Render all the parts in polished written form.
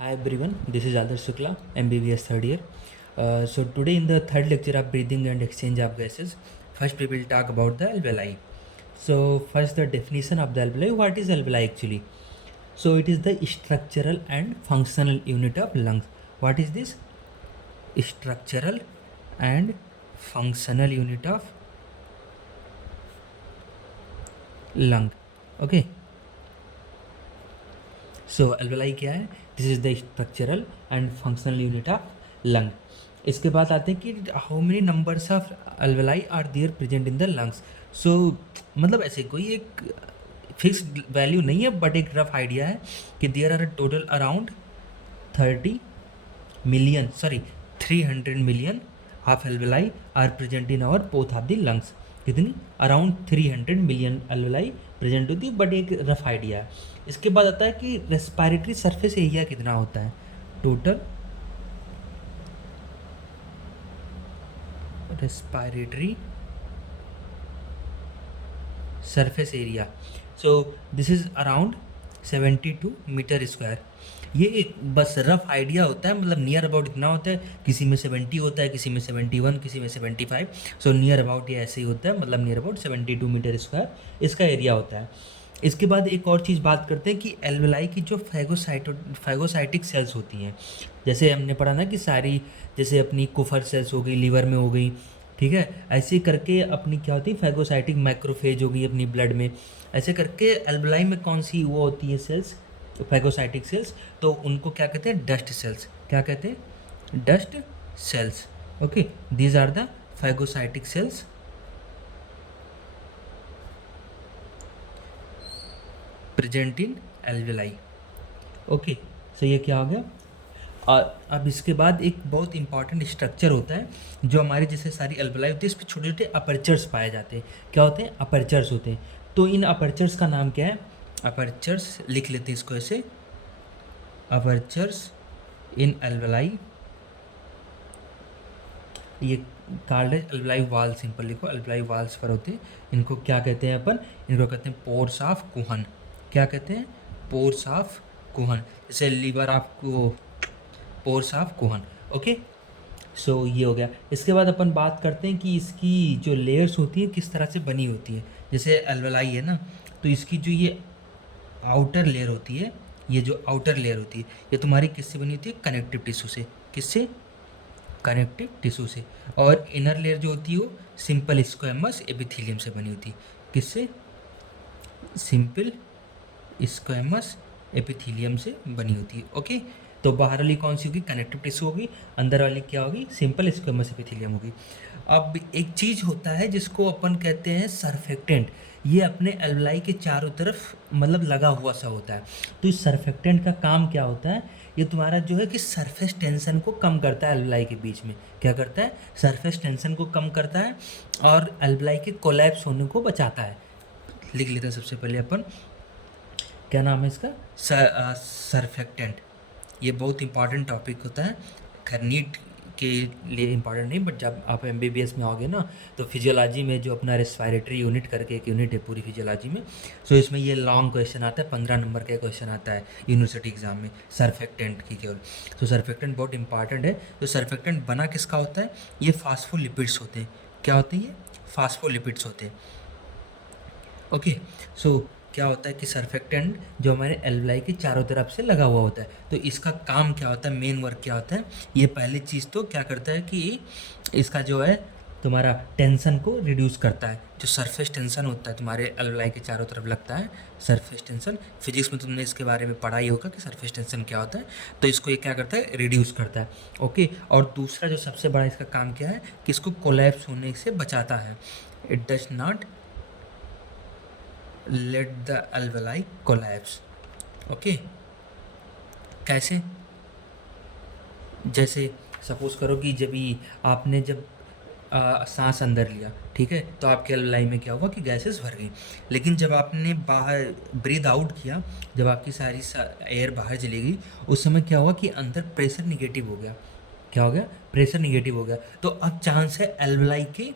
Hi everyone, this is Adarsh Shukla, MBBS third year. So today in the third lecture of breathing and exchange of gases, first we will talk about the alveoli. So first the definition of the alveoli. What is alveoli actually? So it is the structural and functional unit of lungs. What is this? Structural and functional unit of lung. Okay. So alveoli क्या है? This is the structural and functional unit of lung. इसके बाद आते हैं कि how many numbers of alveoli are there present in the lungs. So मतलब ऐसे कोई एक फिक्स वैल्यू नहीं है, बट एक रफ आइडिया है कि there are total around 30 million, sorry 300 million of alveoli are present in our both of the lungs. कितनी? अराउंड 300 मिलियन एल्वेलाई प्रेजेंट होती है, बट एक रफ आइडिया है. इसके बाद आता है कि रेस्पिरेटरी सरफेस एरिया कितना होता है. Total respiratory surface area. So this is around 72 metre square. ये एक बस रफ आइडिया होता है, मतलब नियर अबाउट इतना होता है. किसी में 70 होता है, किसी में 71, किसी में 75. सो नियर अबाउट ये ऐसे ही होता है, मतलब नियर अबाउट 72 मीटर स्क्वायर इसका एरिया होता है. इसके बाद एक और चीज़ बात करते हैं कि एल्वेलाई की जो फैगोसाइटिक सेल्स होती हैं, जैसे हमने पढ़ा ना कि सारी, जैसे अपनी कुफर सेल्स हो गई, लीवर में हो गई, ठीक है, ऐसे करके अपनी क्या होती है फैगोसाइटिक माइक्रोफेज हो गई अपनी ब्लड में. ऐसे करके एल्वेलाई में कौन सी वो होती है सेल्स, फैगोसाइटिक सेल्स, तो उनको क्या कहते हैं? Dust cells. क्या कहते हैं? Dust cells. Okay, these are the phagocytic cells present in alveoli. Okay, so ये क्या हो गया. और अब इसके बाद एक बहुत इंपॉर्टेंट स्ट्रक्चर होता है जो हमारी जैसे सारी एल्वेलाई होती है, इस पर छोटे छोटे अपर्चर्स पाए जाते हैं. क्या होते हैं? अपर्चर्स होते हैं. तो इन अपर्चर्स का नाम क्या है? अपर्चर्स लिख लेते हैं इसको ऐसे, अपर्चर्स इन एल्वेलाई. ये कार्ड है एल्वेलाई वाल, सिंपल लिखो, एल्वेलाई वाल्स पर होते हैं. इनको क्या कहते हैं अपन? इनको कहते हैं पोर्स ऑफ कुहन. क्या कहते हैं? Pores of कुहन. जैसे लीवर आपको पोर्स ऑफ कुहन. ओके, सो ये हो गया. इसके बाद अपन बात करते हैं कि इसकी जो लेयर्स होती हैं किस तरह से बनी होती है. जैसे एल्वेलाई है ना, तो इसकी जो ये आउटर लेयर होती है, ये जो आउटर लेयर होती है, ये तुम्हारी किससे बनी होती है? कनेक्टिव टिश्यू से. किससे? कनेक्टिव टिश्यू से. और इनर लेयर जो होती है वो सिंपल स्क्वेमस एपिथेलियम से बनी होती है. किससे? सिंपल स्क्वेमस एपिथेलियम से बनी होती है. ओके, तो बाहर वाली कौन सी होगी? कनेक्टिव टिश्यू होगी. अंदर वाली क्या होगी? सिंपल स्क्वेमस एपिथेलियम होगी. अब एक चीज़ होता है जिसको अपन कहते हैं सरफेक्टेंट. ये अपने एल्वेलाई के चारों तरफ मतलब लगा हुआ सा होता है. तो इस सरफेक्टेंट का काम क्या होता है? ये तुम्हारा जो है कि सरफेस टेंशन को कम करता है एल्वेलाई के बीच में. क्या करता है? सरफेस टेंशन को कम करता है और एल्वेलाई के कोलैप्स होने को बचाता है. लिख लेते हैं सबसे पहले अपन, क्या नाम है इसका? सरफेक्टेंट. ये बहुत इंपॉर्टेंट टॉपिक होता है. खैर नीट के लिए इंपॉर्टेंट नहीं, बट जब आप एमबीबीएस में आओगे ना, तो फिजियोलॉजी में जो अपना रेस्पिरेटरी यूनिट करके एक यूनिट है पूरी फिजियोलॉजी में, सो इसमें ये लॉन्ग क्वेश्चन आता है, 15 नंबर का क्वेश्चन आता है यूनिवर्सिटी एग्जाम में सरफेक्टेंट की केवल. तो सरफेक्टेंट बहुत इंपॉर्टेंट है. तो सरफेक्टेंट बना किसका होता है? ये फास्फोलिपिड्स होते हैं. क्या होते हैं ये? फास्फोलिपिड्स होते हैं. ओके, सो क्या होता है कि सरफेक्टेंट जो हमारे एल्वेलाई के चारों तरफ से लगा हुआ होता है, तो इसका काम क्या होता है? मेन वर्क क्या होता है? ये पहली चीज़ तो क्या करता है कि इसका जो है तुम्हारा टेंशन को रिड्यूस करता है. जो सरफेस टेंशन होता है तुम्हारे एल्वेलाई के चारों तरफ लगता है, सरफेस टेंशन, फिजिक्स में तुमने इसके बारे में पढ़ा ही होगा कि सरफेस टेंशन क्या होता है. तो इसको ये क्या करता है? रिड्यूस करता है. ओके, और दूसरा जो सबसे बड़ा इसका काम क्या है कि इसको कोलैप्स होने से बचाता है. It does not let the alveoli collapse. Okay, कैसे? जैसे सपोज करो कि जब सांस अंदर लिया, ठीक है, तो आपके एल्वेलाई में क्या हुआ कि गैसेस भर गई. लेकिन जब आपने बाहर ब्रीद आउट किया, जब आपकी सारी एयर बाहर चली गई, उस समय क्या हुआ कि अंदर प्रेशर निगेटिव हो गया. क्या हो गया? प्रेशर निगेटिव हो गया. तो अब चांस है एल्वेलाई के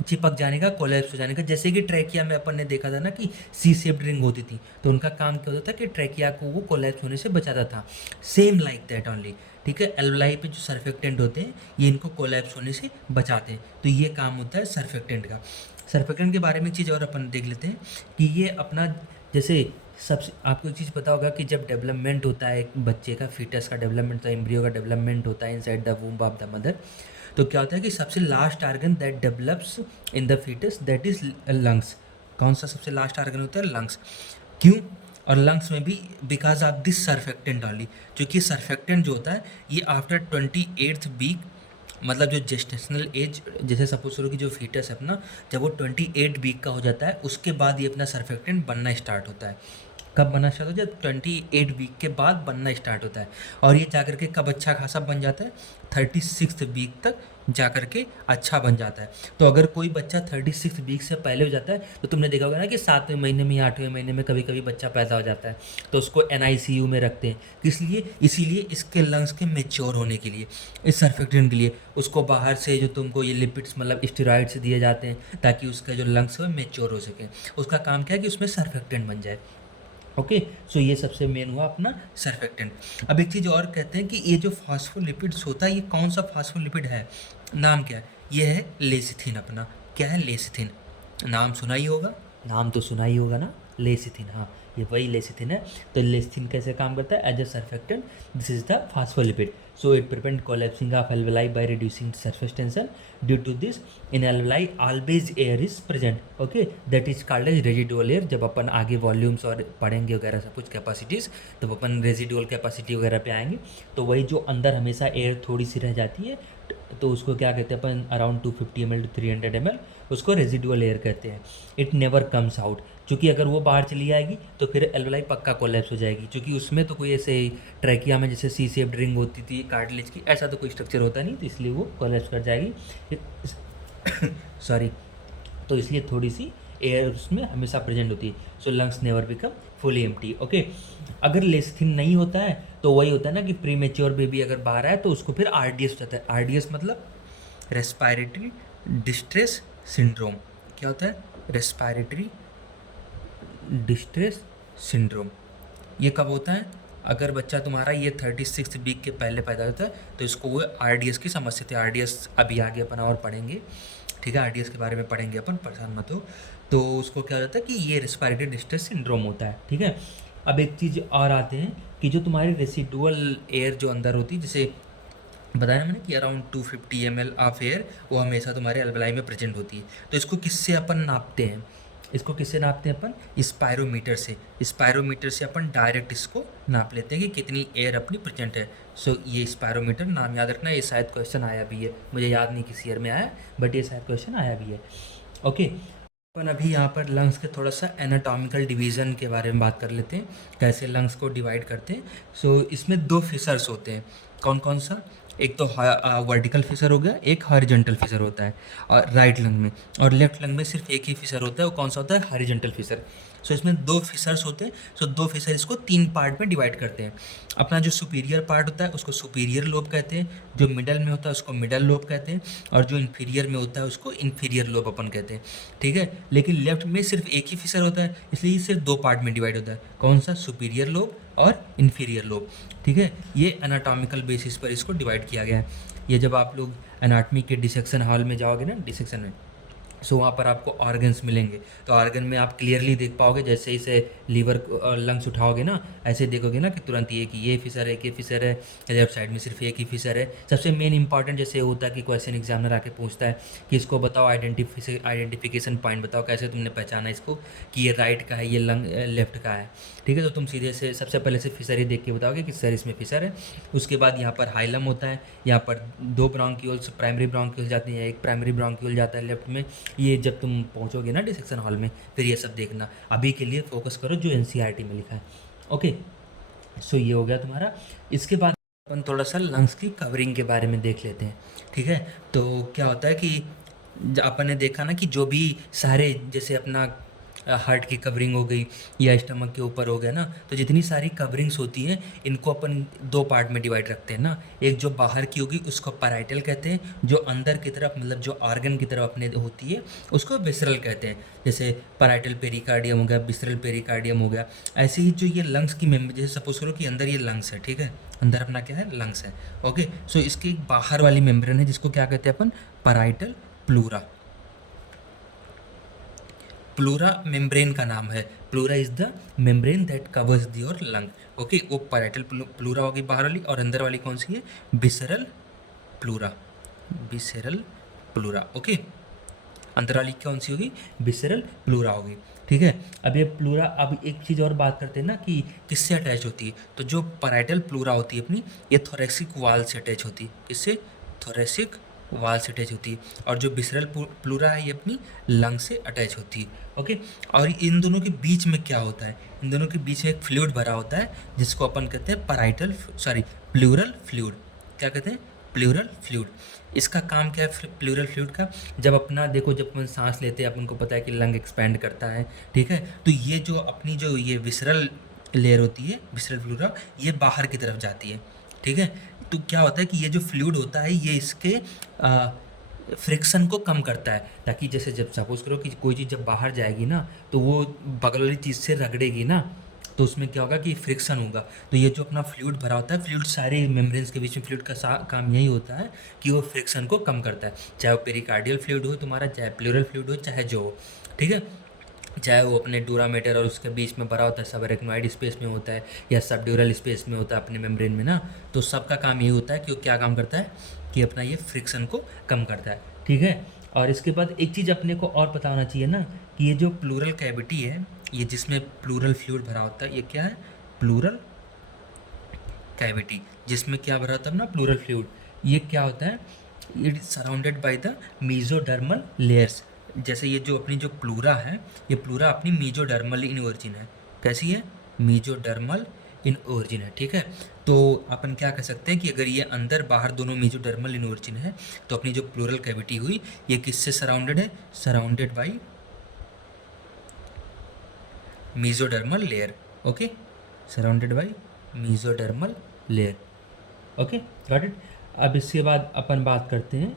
चिपक जाने का, कोलैप्स हो जाने का। जैसे कि ट्रैकिया में अपन ने देखा था ना कि सी शेप्ड रिंग होती थी, तो उनका काम क्या होता था कि ट्रैकिया को वो कोलैप्स होने से बचाता था। सेम लाइक दैट ओनली, ठीक है। एल्वलाई पे जो सर्फेक्टेंट होते हैं ये इनको कोलैप्स होने से बचाते हैं, तो ये काम होता है सर्फेक्टेंट का। सर्फेक्टेंट के बारे में एक चीज़ और अपन देख लेते हैं कि ये अपना, जैसे सबसे आपको एक चीज़ पता होगा कि जब डेवलपमेंट होता है एक बच्चे का, फीटस का डेवलपमेंट होता है, एम्ब्रियो का डेवलपमेंट होता है inside the womb of the mother, तो क्या होता है कि सबसे last organ that develops in the foetus that is lungs. कौन सा सबसे लास्ट आर्गन होता है? लंग्स। क्यों? और लंग्स में भी because of this surfactant only, क्योंकि सर्फेक्टेंट जो होता है ये आफ्टर 28th वीक, मतलब जो जेस्टेशनल एज, जैसे सपोज करो कि जो फीटस है अपना, जब वो 28 वीक का हो जाता है उसके बाद ये अपना सर्फेक्टेंट बनना स्टार्ट होता है। कब बनना स्टार्ट होता है? जब 28 वीक के बाद बनना स्टार्ट होता है। और ये जाकर के कब अच्छा खासा बन जाता है? 36 वीक तक जाकर के अच्छा बन जाता है। तो अगर कोई बच्चा 36 वीक से पहले हो जाता है, तो तुमने देखा होगा ना कि 7वें महीने में या 8वें महीने में कभी कभी बच्चा पैदा हो जाता है, तो उसको NICU में रखते हैं। किस लिए? इसीलिए इसके लंग्स के मेच्योर होने के लिए, इस सर्फेक्टेंट के लिए। उसको बाहर से जो तुमको ये लिपिड्स मतलब स्टेरॉइड्स दिए जाते हैं ताकि उसका जो लंग्स है मेच्योर हो सके। उसका काम क्या है कि उसमें सर्फेक्टेंट बन जाए। ओके, सो ये सबसे मेन हुआ अपना सर्फेक्टेंट। अब एक चीज़ और कहते हैं कि ये जो फास्फोलिपिड्स होता है, ये कौन सा फास्फोलिपिड है, नाम क्या है? ये है लेसिथिन अपना। क्या है? लेसिथिन। नाम सुना ही होगा, नाम तो सुना ही होगा ना, लेसिथिन। हाँ, ये वही लेसिथिन है। तो लेसिथिन कैसे काम करता है? As a surfactant this is the phospholipid. So it prevent collapsing of alveoli by reducing surface tension. Due to this, in alveoli always air is present. Okay, that is called as residual air. जब अपन आगे volumes और पढ़ेंगे वगैरह सब कुछ capacities, तब अपन residual capacity वगैरह पे आएंगे। तो वही जो अंदर हमेशा एयर थोड़ी सी रह जाती है, तो उसको क्या कहते हैं अपन? अराउंड 250 ml to 300 ml, उसको रेजिडुअल एयर कहते हैं। इट नेवर कम्स आउट, क्योंकि अगर वो बाहर चली जाएगी तो फिर एल्वेलाई पक्का कोलैप्स हो जाएगी, क्योंकि उसमें तो कोई ऐसे ट्रैकिया में जैसे सी शेप्ड रिंग होती थी कार्टिलेज की, ऐसा तो कोई स्ट्रक्चर होता नहीं, तो इसलिए वो कोलैप्स कर जाएगी। सॉरी। तो इसलिए थोड़ी सी एयर उसमें हमेशा प्रेजेंट होती है। So lungs never become fully empty. Okay, अगर लेसिथिन नहीं होता है तो वही होता है ना कि प्री मेच्योर बेबी अगर बाहर आए तो उसको फिर RDS हो जाता है। RDS मतलब रेस्पायरेटरी डिस्ट्रेस सिंड्रोम। क्या होता है? Respiratory distress syndrome. ये कब होता है? अगर बच्चा तुम्हारा ये 36 वीक के पहले पैदा होता है तो इसको वो RDS की समस्या थी। RDS अभी आगे अपन और पढ़ेंगे, ठीक है। RDS के बारे में पढ़ेंगे अपन, परेशान मत हो। तो उसको क्या होता है कि ये रेस्पिरेटरी डिस्ट्रेस सिंड्रोम होता है, ठीक है। अब एक चीज़ और आते हैं कि जो तुम्हारी रेसिडुअल एयर जो अंदर होती है, जैसे बताया मैंने कि अराउंड 250 ml ऑफ एयर वो हमेशा तुम्हारे एल्वेलाई में प्रेजेंट होती है। तो इसको किससे अपन नापते हैं? इसको किससे नापते हैं अपन? स्पायरोमीटर से। स्पायरोमीटर से अपन डायरेक्ट इसको नाप लेते हैं कि कितनी एयर अपनी प्रेजेंट है। सो ये स्पायरोमीटर नाम याद रखना, ये शायद क्वेश्चन आया भी है, मुझे याद नहीं किस ईयर में आया, बट ये शायद क्वेश्चन आया भी है। ओके, अपन अभी यहाँ पर लंग्स के थोड़ा सा एनाटॉमिकल डिवीज़न के बारे में बात कर लेते हैं, कैसे लंग्स को डिवाइड करते हैं। सो इसमें 2 फिशर्स होते हैं। कौन कौन सा? एक तो वर्टिकल फिशर हो गया, एक हॉरिजॉन्टल फिशर होता है और राइट लंग में, और लेफ्ट लंग में सिर्फ एक ही फिशर होता है। वो कौन सा होता है? Horizontal Fisher. सो इसमें 2 फिशर्स होते हैं। सो 2 फिशर इसको 3 पार्ट में डिवाइड करते हैं। अपना जो सुपीरियर पार्ट होता है उसको सुपीरियर लोब कहते हैं, जो मिडल में होता है उसको मिडल लोब कहते हैं, और जो इन्फीरियर में होता है उसको इन्फीरियर लोब अपन कहते हैं, ठीक है। लेकिन लेफ्ट में सिर्फ एक ही फिशर होता है, इसलिए सिर्फ 2 पार्ट में डिवाइड होता है। कौन सा? सुपीरियर लोब और इन्फीरियर लोब, ठीक है। ये एनाटॉमिकल बेसिस पर इसको डिवाइड किया गया है। ये जब आप लोग एनाटमी के डिसेक्शन हॉल में जाओगे ना, डिसेक्शन में, सो वहाँ पर आपको ऑर्गन्स मिलेंगे, तो ऑर्गन में आप क्लियरली देख पाओगे। जैसे ही से लीवर लंग्स उठाओगे ना, ऐसे देखोगे ना कि तुरंत ये फिशर है, कि फिशर है, लेफ्ट साइड में सिर्फ एक ही फिशर है। सबसे मेन इंपॉर्टेंट जैसे होता है कि क्वेश्चन एग्जामिनर आके पूछता है कि इसको बताओ, आइडेंटिफिकेशन पॉइंट बताओ, कैसे तुमने पहचाना इसको कि ये राइट का है, ये लंग लेफ्ट का है, ठीक है। तो तुम सीधे से सबसे पहले से फिशर ही देख के बताओगे कि सर इसमें फिशर है। उसके बाद यहाँ पर हाइलम होता है, यहाँ पर 2 ब्रोंक्यूल्स, प्राइमरी ब्रोंक्यूल जाती हैं, एक प्राइमरी ब्रोंक्यूल जाता है लेफ्ट में। ये जब तुम पहुंचोगे ना डिसेक्शन हॉल में, फिर ये सब देखना। अभी के लिए फोकस करो जो NCERT में लिखा है। ओके, सो ये हो गया तुम्हारा। इसके बाद अपन थोड़ा सा लंग्स की कवरिंग के बारे में देख लेते हैं, ठीक है। तो क्या होता है कि अपन ने देखा ना कि जो भी सारे जैसे अपना हार्ट की कवरिंग हो गई या स्टमक के ऊपर हो गया ना, तो जितनी सारी कवरिंग्स होती हैं इनको अपन दो पार्ट में डिवाइड रखते हैं ना। एक जो बाहर की होगी उसको पैराइटल कहते हैं, जो अंदर की तरफ मतलब जो ऑर्गन की तरफ अपने होती है उसको विसरल कहते हैं। जैसे पैराइटल पेरिकार्डियम हो गया, विसरल पेरिकार्डियम हो गया। ऐसे ही जो ये लंग्स की मेम्बर, जैसे सपोज करो कि अंदर ये लंग्स है, ठीक है, अंदर अपना क्या है, लंग्स है। ओके, सो इसकी बाहर वाली मेम्ब्रेन है जिसको क्या कहते हैं अपन, पैराइटल प्लूरा। प्लूरा मेम्ब्रेन का नाम है। Pleura is the membrane that covers the your lung. Okay, वो पैराइटल प्लूरा होगी बाहर वाली, और अंदर वाली कौन सी है, visceral pleura. Visceral pleura. Okay, अंदर वाली कौन सी होगी, विसरल प्लूरा होगी। ठीक है, अब ये प्लूरा, अब एक चीज़ और बात करते हैं ना कि किससे अटैच होती है। तो जो पैराइटल प्लूरा होती है अपनी, ये थोरेसिक वाल से अटैच होती है। किससे, थोरेसिक वाल से अटैच होती है। और जो विसरल प्लूरा है ये अपनी लंग से अटैच होती है। ओके, और इन दोनों के बीच में क्या होता है, इन दोनों के बीच में एक फ्लूइड भरा होता है जिसको अपन कहते हैं पैराइटल, सॉरी, प्लूरल फ्लूइड। क्या कहते हैं, प्लूरल फ्लूइड। इसका काम क्या है प्लूरल फ्लूइड का, जब अपना देखो, जब अपन सांस लेते हैं अपन को पता है कि लंग एक्सपैंड करता है, ठीक है, तो ये जो अपनी जो ये विसरल लेयर होती है, विसरल फ्लूरा, ये बाहर की तरफ जाती है। ठीक है, तो क्या होता है कि ये जो फ्लूइड होता है ये इसके फ्रिक्शन को कम करता है, ताकि जैसे जब सपोज करो कि कोई चीज़ जब बाहर जाएगी ना तो वो बगल वाली चीज़ से रगड़ेगी ना, तो उसमें क्या होगा कि फ्रिक्शन होगा। तो ये जो अपना फ्लूइड भरा होता है, फ्लूइड सारे मेम्ब्रेन्स के बीच में फ्लूइड का काम यही होता है कि वो फ्रिक्शन को कम करता है। चाहे वो पेरिकार्डियल फ्लूइड हो तुम्हारा, चाहे प्लूरल फ्लूइड हो, चाहे जो हो, ठीक है, चाहे वो अपने डूरामेटर और उसके बीच में भरा होता है, सबएरेक्नोइड स्पेस में होता है या सबड्यूरल स्पेस में होता है अपने मेम्ब्रेन में ना, तो सबका काम यही होता है कि वो क्या काम करता है कि अपना ये फ्रिक्शन को कम करता है। ठीक है, और इसके बाद एक चीज़ अपने को और पता होना चाहिए ना कि ये जो प्लूरल कैविटी है, ये जिसमें प्लूरल फ्लूइड भरा होता है, ये क्या है, प्लूरल कैविटी, जिसमें क्या भरा होता है ना, प्लूरल फ्लूइड। ये क्या होता है, it is surrounded by the mesodermal layers. जैसे ये जो अपनी जो प्लूरा है, ये प्लूरा अपनी मीजोडर्मल इन ओरिजिन है। कैसी है, मीजोडर्मल इन ओरिजिन है। ठीक है, तो अपन क्या कह सकते हैं कि अगर ये अंदर बाहर दोनों मीजोडर्मल इन ओरिजिन है, तो अपनी जो प्लूरल कैविटी हुई ये किससे सराउंडेड है, surrounded by mesodermal layer. Okay, surrounded by mesodermal layer. Okay, got it. अब इसके बाद अपन बात करते हैं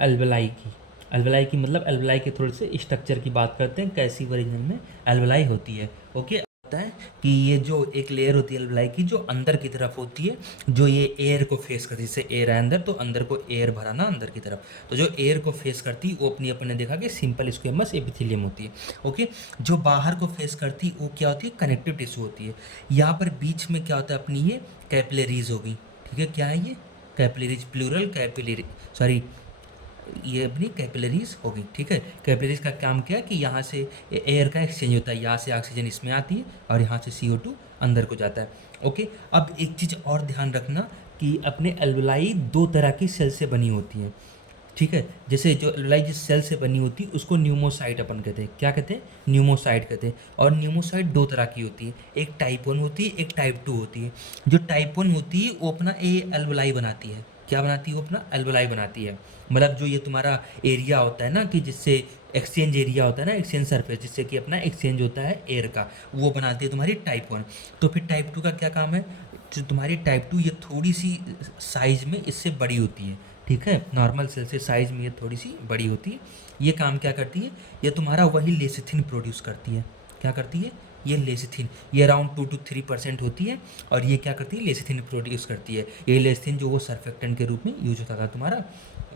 एल्वेलाई की। एल्वेलाई की मतलब एल्वेलाई के थोड़े से स्ट्रक्चर की बात करते हैं, कैसी ओरिजिन में एल्वेलाई होती है। ओके, होता है कि ये जो एक लेयर होती है एल्वेलाई की, जो अंदर की तरफ होती है, जो ये एयर को फेस करती है, जैसे एयर है अंदर तो अंदर को एयर भरा ना अंदर की तरफ, तो जो एयर को फेस करती है वो अपनी अपन ने देखा कि सिंपल स्क्वेमस एपिथेलियम होती है। ओके, जो बाहर को फेस करती है वो क्या होती है, कनेक्टिव टिश्यू होती है। यहाँ पर बीच में क्या होता है, अपनी ये कैपिलरीज होगी। ठीक है, क्या है ये, कैपिलरीज, प्लूरल कैपिलरी, सॉरी, ये अपनी कैपिलरीज होगी। ठीक है, कैपिलरीज का काम क्या है कि यहाँ से एयर का एक्सचेंज होता है, यहाँ से ऑक्सीजन इसमें आती है और यहाँ से CO2 अंदर को जाता है। ओके, अब एक चीज़ और ध्यान रखना कि अपने एल्वेलाई दो तरह की सेल से बनी होती है। ठीक है, जैसे जो एल्वेलाई जिस सेल से बनी होती है उसको न्यूमोसाइट अपन कहते हैं। क्या कहते हैं, न्यूमोसाइट कहते हैं। और न्यूमोसाइट दो तरह की होती है, एक टाइप 1 होती है, एक टाइप 2 होती है। जो टाइप 1 होती है वो अपना एल्वेलाई बनाती है। क्या बनाती है, वो अपना एल्वेलाई बनाती है। मतलब जो ये तुम्हारा एरिया होता है ना कि जिससे एक्सचेंज एरिया होता है ना, एक्सचेंज सरफेस जिससे कि अपना एक्सचेंज होता है एयर का, वो बनाती है तुम्हारी टाइप 1। तो फिर टाइप 2 का क्या काम है, जो तुम्हारी टाइप 2 ये थोड़ी सी साइज़ में इससे बड़ी होती है। ठीक है, नॉर्मल सेल से साइज़ में ये थोड़ी सी बड़ी होती है। ये काम क्या करती है, ये तुम्हारा वही लेसिथिन प्रोड्यूस करती है। क्या करती है, ये लेसिथिन, ये अराउंड 2 to 3% होती है। और ये क्या करती है, लेसिथिन प्रोड्यूस करती है। ये लेसिथिन जो वो सर्फेक्टेंट के रूप में यूज होता था तुम्हारा,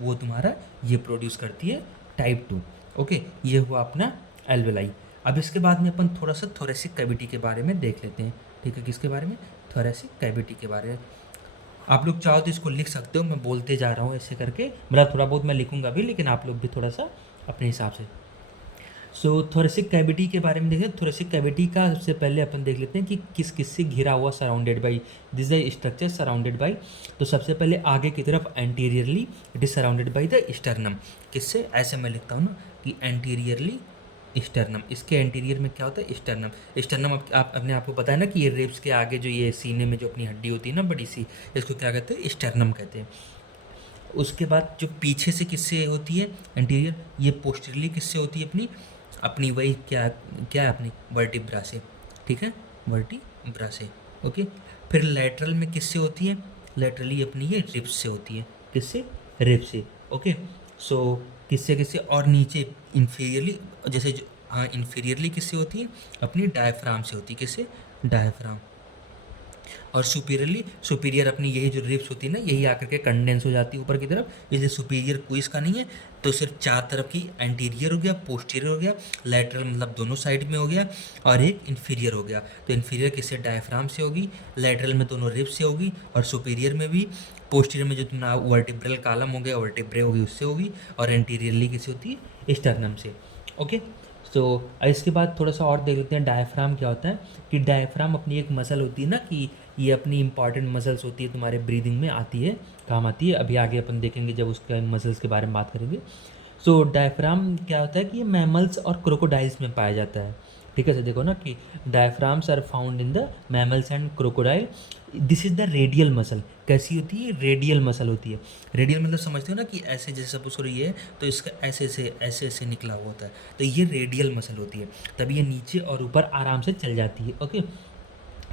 वो तुम्हारा ये प्रोड्यूस करती है टाइप 2। ओके, ये हुआ अपना एल्वेलाई। अब इसके बाद में अपन थोड़ा सा थोरेसिक कैविटी के बारे में देख लेते हैं। ठीक है, किसके बारे में, थोरेसिक कैविटी के बारे में। आप लोग चाहो तो इसको लिख सकते हो, मैं बोलते जा रहा हूँ ऐसे करके, मतलब थोड़ा बहुत मैं लिखूंगा भी, लेकिन आप लोग भी थोड़ा सा अपने हिसाब से। सो थोरेसिक कैविटी के बारे में देखें। थोरेसिक कैविटी का सबसे पहले अपन देख लेते हैं कि किस किस से घिरा हुआ, surrounded by, this the structure surrounded by. तो सबसे पहले आगे की तरफ anteriorly it is surrounded by the sternum. किससे, ऐसे मैं लिखता हूँ ना कि एंटीरियरली स्टर्नम, इसके एंटीरियर में क्या होता है, स्टर्नम। स्टर्नम आप अपने आप को पता है ना कि ये रिब्स के आगे जो ये सीने में जो अपनी हड्डी होती है ना बड़ी सी, इसको क्या कहते हैं, स्टर्नम कहते हैं। उसके बाद जो पीछे से किससे होती है एंटीरियर, ये पोस्टीरियरली किससे होती है, अपनी अपनी वही क्या क्या है अपनी वर्टिब्रा से, ठीक है, वर्टिब्रा से। ओके, फिर लेटरल में किससे होती है, लेटरली अपनी ये रिब्स से होती है, किससे, रिब से। ओके, सो किससे किससे, और नीचे इंफीरियरली, जैसे हाँ इंफीरियरली किससे होती है, अपनी डायफ्राम से होती है, किससे, डायफ्राम। और सुपीरियरली, सुपीरियर अपनी यही जो रिब्स होती है ना, यही आकर के कंडेंस हो जाती है ऊपर की तरफ, इसलिए सुपीरियर कोई इसका नहीं है। तो सिर्फ चार तरफ की, एंटीरियर हो गया, पोस्टीरियर हो गया, लेटरल मतलब दोनों साइड में हो गया, और एक इन्फीरियर हो गया। तो इन्फीरियर किससे, डायफ्राम से होगी, लेटरल में दोनों रिब्स से होगी, और सुपीरियर में भी, पोस्टीरियर में जो तुम्हारा वर्टिब्रल कालम हो गया, वर्टिब्रे होगी, उससे होगी, और एंटीरियरली किससे होती है, स्टर्नम से। ओके, सो इसके बाद थोड़ा सा और देख लेते हैं डायफ्राम क्या होता है। कि डायफ्राम अपनी एक मसल होती है ना, कि ये अपनी इंपॉर्टेंट मसल्स होती है, तुम्हारे ब्रीदिंग में आती है, काम आती है। अभी आगे अपन देखेंगे जब उसके मसल्स के बारे में बात करेंगे। सो डायफ्राम क्या होता है कि ये मैमल्स और क्रोकोडाइल्स में पाया जाता है। ठीक है, तो देखो ना कि diaphragms are found in the mammals and crocodile. This is the radial muscle. कैसी होती है, रेडियल मसल होती है। रेडियल मतलब समझते हो ना कि ऐसे, जैसे सपोज करो ये है, तो इसका ऐसे ऐसे निकला हुआ होता है, तो ये रेडियल मसल होती है। तभी ये नीचे और ऊपर आराम से चल जाती है। Okay,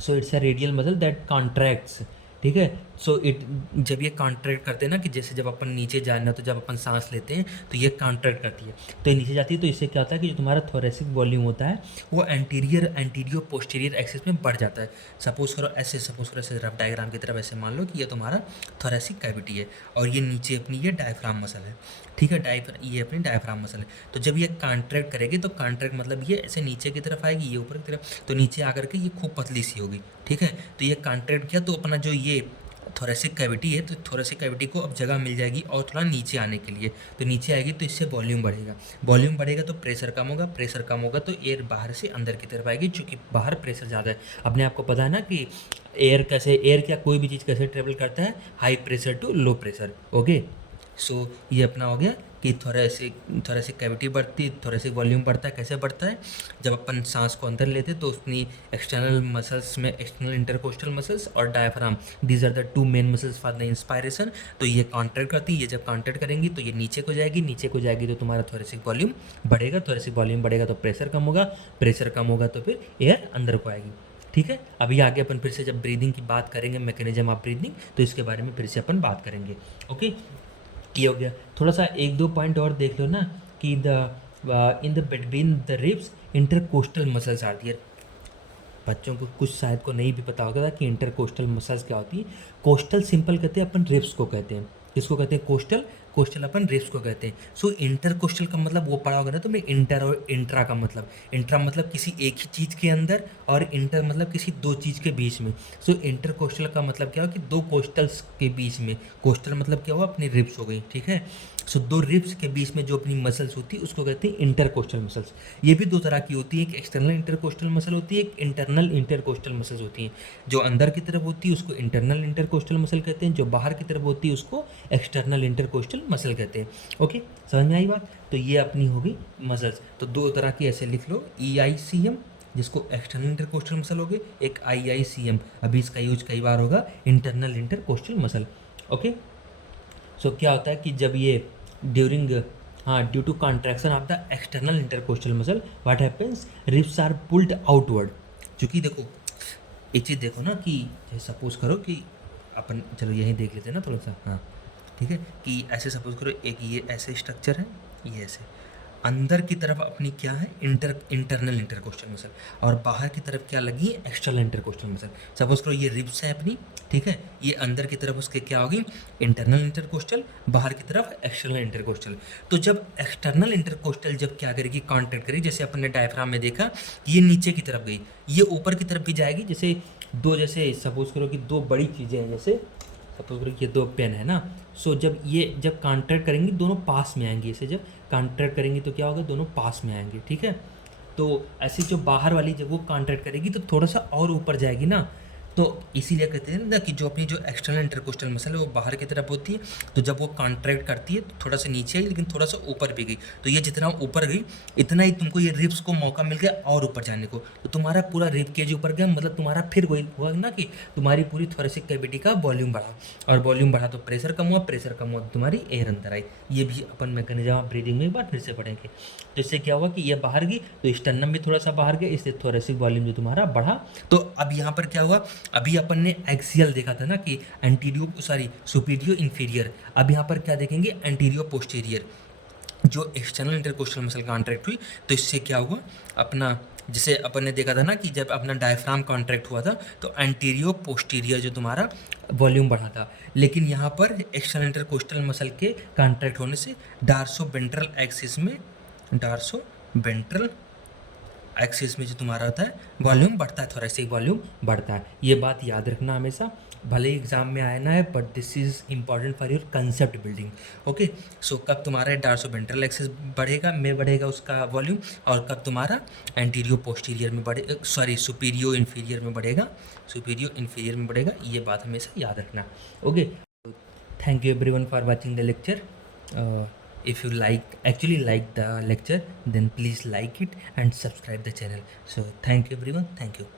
so it's a radial muscle that contracts. ठीक है, सो इट, जब ये कॉन्ट्रैक्ट करते हैं ना, कि जैसे जब अपन नीचे जाना, तो जब अपन सांस लेते हैं तो ये कॉन्ट्रैक्ट करती है, तो ये नीचे जाती है, तो इससे क्या होता है कि जो तुम्हारा थोरेसिक वॉल्यूम होता है वो एंटीरियर पोस्टीरियर एक्सिस में बढ़ जाता है। सपोज करो ऐसे रफ डायग्राम की तरफ ऐसे मान लो कि ये तुम्हारा थोरेसिक कैविटी है, और ये नीचे अपनी ये डायफ्राम मसल है। ठीक है, ये अपनी डायफ्राम मसल है। तो जब ये कॉन्ट्रैक्ट करेगी, तो कॉन्ट्रैक्ट मतलब ये ऐसे नीचे की तरफ आएगी, ये ऊपर की तरफ, तो नीचे आकर के ये खूब पतली सी होगी। ठीक है, तो ये कॉन्ट्रैक्ट किया, तो अपना जो ये थोरेसिक कैविटी है, तो थोरेसिक कैविटी को अब जगह मिल जाएगी और थोड़ा नीचे आने के लिए। तो नीचे आएगी तो इससे वॉल्यूम बढ़ेगा, वॉल्यूम बढ़ेगा तो प्रेशर कम होगा, प्रेशर कम होगा तो एयर बाहर से अंदर की तरफ आएगी, क्योंकि बाहर प्रेशर ज़्यादा है। अपने आप को पता है ना कि एयर क्या कोई भी चीज़ कैसे ट्रेवल करता है, high pressure to low pressure. Okay, so ये अपना हो गया कि थोरेसिक कैविटी बढ़ती, थोरेसिक वॉल्यूम बढ़ता है। कैसे बढ़ता है, जब अपन सांस को अंदर लेते तो अपनी एक्सटर्नल मसल्स में, एक्सटर्नल इंटरकोस्टल मसल्स और diaphragm, these are the two main muscles for the inspiration. तो ये कॉन्ट्रैक्ट करती है, ये जब कॉन्ट्रैक्ट करेंगी तो ये नीचे को जाएगी, नीचे को जाएगी तो तुम्हारा थोरेसिक वॉल्यूम बढ़ेगा, थोरेसिक वॉल्यूम बढ़ेगा तो प्रेशर कम होगा, प्रेशर कम होगा तो फिर एयर अंदर को आएगी। ठीक है, अभी आगे अपन फिर से जब ब्रीदिंग की बात करेंगे, मैकेनिज्म ऑफ ब्रीदिंग, तो इसके बारे में फिर से अपन बात करेंगे। ओके, ये हो गया। थोड़ा सा एक दो पॉइंट और देख लो ना, कि the in the between the ribs intercostal muscles आती है। बच्चों को कुछ शायद को नहीं भी पता होगा कि इंटरकोस्टल मसल्स क्या होती है। कोस्टल सिंपल कहते हैं अपन, रिब्स को कहते हैं। किसको कहते हैं, कोस्टल, कोस्टल अपन रिब्स को कहते हैं। सो इंटरकोस्टल का मतलब वो पढ़ा होगा ना, तो मैं इंटर और इंट्रा का मतलब, इंट्रा मतलब किसी एक ही चीज़ के अंदर, और इंटर मतलब किसी दो चीज़ के बीच में। सो इंटरकोस्टल का मतलब क्या हो, कि दो कोस्टल्स के बीच में। कोस्टल मतलब क्या हुआ, अपनी रिब्स हो गई। ठीक है, सो दो रिब्स के बीच में जो अपनी मसल्स होती है उसको कहते हैं इंटरकोस्टल मसल्स। ये भी दो तरह की होती है, एक एक्सटर्नल इंटरकोस्टल मसल होती है, एक इंटरनल इंटरकोस्टल मसल्स होती हैं। जो अंदर की तरफ होती है उसको इंटरनल इंटरकोस्टल मसल कहते हैं, जो बाहर की तरफ होती है उसको एक्सटर्नल इंटरकोस्टल मसल कहते हैं। ओके, समझ में आई बात। तो ये अपनी होगी मसल्स। तो दो तरह की ऐसे लिख लो, EICM जिसको एक्सटर्नल इंटरकोस्टल मसल हो गए, एक IICM, अभी इसका यूज कई बार होगा, internal intercostal muscle. Okay, so क्या होता है कि जब ये ड्यूरिंग, हाँ, due to contraction of the external intercostal muscle what happens, ribs are pulled outward. क्योंकि देखो एक चीज़ देखो ना, कि सपोज करो कि अपन, चलो यहीं देख लेते हैं ना थोड़ा सा, हाँ ठीक है, कि ऐसे सपोज करो एक ये ऐसे स्ट्रक्चर है, ये ऐसे अंदर की तरफ अपनी क्या है, इंटरनल इंटरकोस्टल मसल, और बाहर की तरफ क्या लगी है, एक्सटर्नल इंटरकोस्टल मसल। सपोज करो ये रिब्स है अपनी, ठीक है, ये अंदर की तरफ उसके क्या होगी, इंटरनल इंटरकोस्टल, बाहर की तरफ एक्सटर्नल इंटरकोस्टल। तो जब एक्सटर्नल इंटरकोस्टल जब क्या करेगी, कॉन्ट्रैक्ट करेगी, जैसे अपन ने डायफ्राम में देखा, ये नीचे की तरफ गई, ये ऊपर की तरफ भी जाएगी। जैसे दो, जैसे सपोज करो कि दो बड़ी चीज़ें हैं, जैसे सपोज करो कि ये दो पेन है ना, सो जब कॉन्ट्रैक्ट करेंगी दोनों पास में आएंगी, ऐसे जब कॉन्ट्रैक्ट करेंगी तो क्या होगा, दोनों पास में आएंगे। ठीक है, तो ऐसे जो बाहर वाली जब वो कॉन्ट्रैक्ट करेगी तो थोड़ा सा और ऊपर जाएगी ना, तो इसीलिए कहते हैं ना कि जो अपनी जो एक्सटर्नल इंटरकोस्टल मसल है वो बाहर की तरफ होती है, तो जब वो कॉन्ट्रैक्ट करती है तो थोड़ा सा नीचे आई लेकिन थोड़ा सा ऊपर भी गई, तो ये जितना ऊपर गई इतना ही तुमको ये रिब्स को मौका मिल गया और ऊपर जाने को, तो तुम्हारा पूरा रिब केज ऊपर गया, मतलब तुम्हारा फिर वही हुआ ना कि तुम्हारी पूरी थोरेसिक कैविटी का वॉल्यूम बढ़ा, और वॉल्यूम बढ़ा तो प्रेशर कम हुआ, प्रेशर कम हुआ तो तुम्हारी एयर अंदर आई। ये भी अपन मैकेनिज्म ऑफ ब्रीदिंग में एक बार फिर से पढ़ेंगे। तो इससे क्या हुआ कि ये बाहर गई तो स्टर्नम भी थोड़ा सा बाहर गया, इससे थोरेसिक वॉल्यूम जो तुम्हारा बढ़ा। तो अब यहाँ पर क्या हुआ, अभी अपन ने एक्सियल देखा था ना कि एंटीरियो सॉरी सुपीरियर इंफीरियर, अब यहाँ पर क्या देखेंगे एंटीरियो पोस्टीरियर। जो एक्सटर्नल इंटरकोस्टल मसल कॉन्ट्रैक्ट हुई तो इससे क्या हुआ अपना, जैसे अपन ने देखा था ना कि जब अपना डायफ्राम कॉन्ट्रैक्ट हुआ था तो एंटीरियो पोस्टीरियर जो तुम्हारा वॉल्यूम बढ़ा था, लेकिन यहाँ पर एक्सटर्नल इंटरकोस्टल मसल के कॉन्ट्रैक्ट होने से डार्सोवेंट्रल एक्सिस में, डार्सोवेंट्रल एक्सिस में जो तुम्हारा होता है वॉल्यूम बढ़ता है, थोरेसिक वॉल्यूम बढ़ता है। ये बात याद रखना हमेशा, भले ही एग्जाम में आया ना है, but this is important for your concept building. Okay, so कब तुम्हारा डार्सोवेंट्रल एक्सिस बढ़ेगा उसका वॉल्यूम, और कब तुम्हारा एंटीरियो पोस्टीरियर में बढ़े सॉरी सुपीरियो इन्फीरियर में बढ़ेगा, सुपीरियो इन्फीरियर में बढ़ेगा, ये बात हमेशा याद रखना। Okay, thank you everyone for watching the lecture. If you like the lecture, then please like it and subscribe the channel. So thank you everyone, thank you.